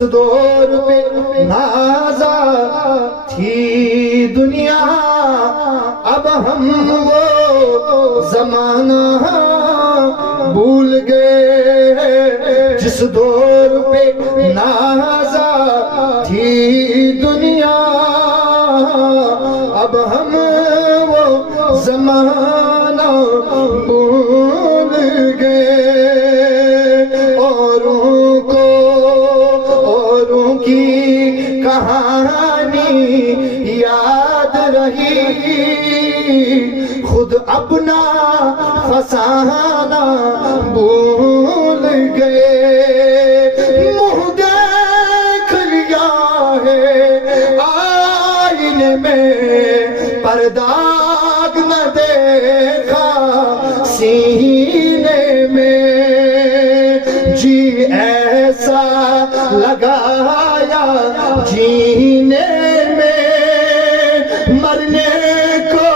دور پہ نازا تھی دنیا، اب ہم وہ زمانہ بھول گئے جس دور پہ نازا تھی دنیا، اب ہم وہ زمانہ بھول گئے۔ اوروں کی کہانی یاد رہی، خود اپنا فسانہ بھول گئے۔ منہ دیکھ لیا ہے آئینے میں، پر داغ نہ دیکھا سینے میں۔ جی ایسا لگایا جینے میں، مرنے کو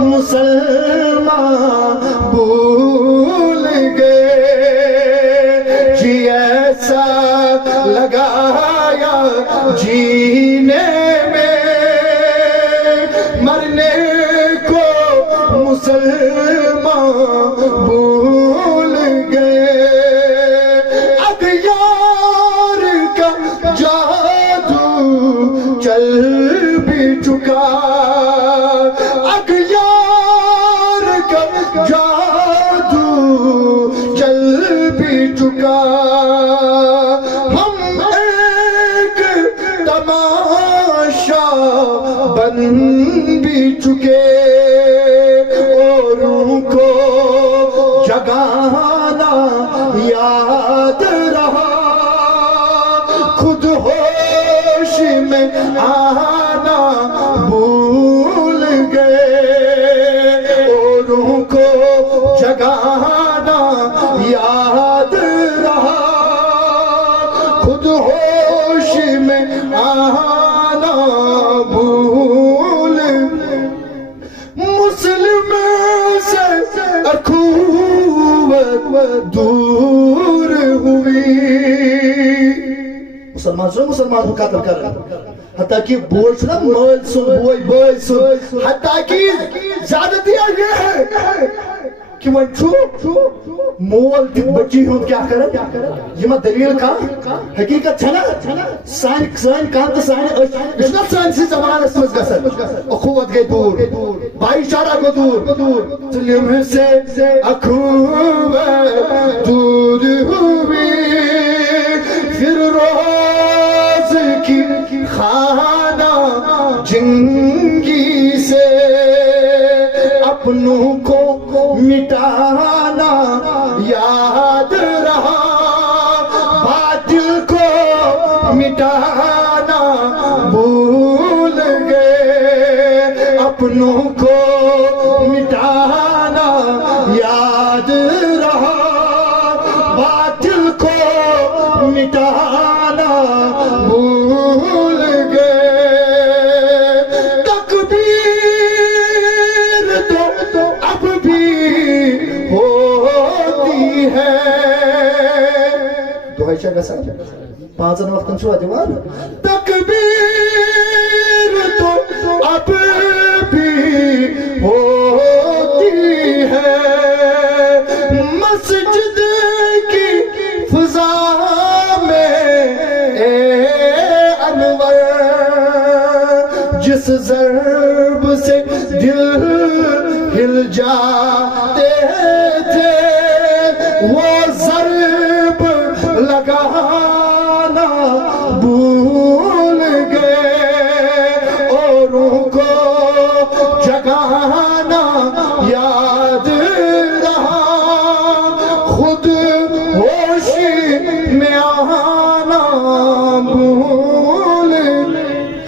مسلمان بھول گئے۔ جی ایسا لگایا جینے میں، مرنے کو مسلمان بھول گئے۔ اغیار کا جادو چل بھی چکا، اغیار کا جادو چل بھی چکا، ہم ایک تماشا بن بھی چکے۔ اوروں کو جگانا یاد رہا، خود ہوش میں آنا بھول گئے۔ اوروں کو جگانا یاد رہا، خود ہوش میں آنا بھول۔ مسلم سے اخوت دور ہوئی، مسلمان کو قتل کر رہا، حتیٰ کہ بوئی چھنا مال سن بوئی بوئی سن، حتیٰ کہ زیادتی آگئے ہے کہ وہ چھو مول تک بچی ہوں کیا کریں، یہ میں دلیل کا حقیقت چھنا سائن کانت سائن اشنا سائن سی زمان اسمز گسر، اخوت گئی دور، بھائی چارہ کو دور، مسلم سے اخوت دور ہوئی، پھر روز کی خانہ جنگی سے اپنوں کو مٹانا یاد رہا، باطل کو مٹانا بھول گئے۔ اپنوں کو مٹانا یاد رہا، باطل کو مٹانا بھول گئے۔ تکبیر تو اب بھی ہوتی ہے، دعائی شاہ ساتھ پانچن وقتن شو دیوان، تکبیر تو اب بھی ہوتی ہے، مسجد کی فضا میں اے انور، جس ضرب سے دل ہل جاتے تھے وہ